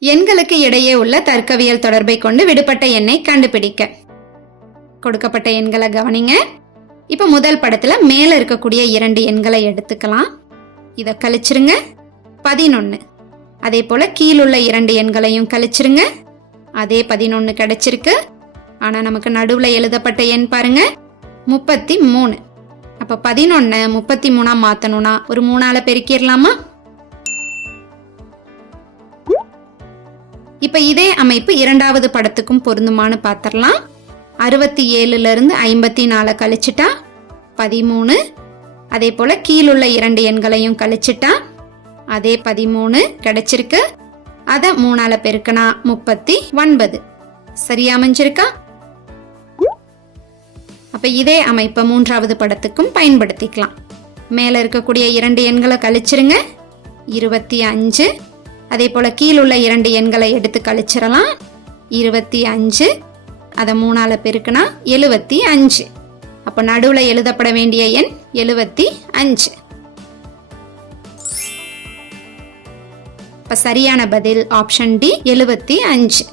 எண்களுக்கு இடையே உள்ள தர்க்கவியல் தொடர்பை கொண்டு விடுபட்ட எண்ணை கண்டுபிடிக்க. கொடுக்கப்பட்ட எண்களை கவனிங்க. இப்போ முதல் படத்துல மேல இருக்கக்கூடிய இரண்டு எண்களை எடுத்துக்கலாம். இதை கழிச்சிருங்க. பதினொன்று அதே போல கீழுள்ள இரண்டு எண்களையும் கழிச்சிருங்க. அதே பதினொன்று கிடைச்சிருக்கு. ஆனா நமக்கு நடுவுல எழுதப்பட்ட எண் பாருங்க. முப்பத்தி மூணு. அப்ப பதினொன்னு முப்பத்தி மூணா மாத்தணும்னா ஒரு மூணால பெருக்கிடலாமா? இப்ப இதே அமைப்பு இரண்டாவது படத்துக்கும் பொருந்துமான்னு பார்த்துடலாம் அறுபத்தி ஏழுல இருந்து ஐம்பத்தி நாலை கழிச்சிட்டா பதிமூணு. அதே போல கீழுள்ள இரண்டு எண்களையும் கழிச்சிட்டா அதே பதிமூணு கிடைச்சிருக்கு. அதை மூணால பெருக்கனா முப்பத்தி ஒன்பது சரியா அமைஞ்சிருக்கா? அப்ப இதே அமைப்பை மூன்றாவது படத்துக்கும் பயன்படுத்திக்கலாம். மேல இருக்கக்கூடிய இரண்டு எண்களை கழிச்சிருங்க. இருபத்தி அஞ்சு. அதே போல் கீழுள்ள இரண்டு எண்களை எடுத்து கழிச்சிடலாம். இருபத்தி அஞ்சு. அதை மூணால் பெருக்குனா எழுபத்தி அஞ்சு. அப்போ நடுவில் எழுதப்பட வேண்டிய எண் எழுபத்தி அஞ்சு. இப்போ சரியான பதில் ஆப்ஷன் டி எழுபத்தி அஞ்சு.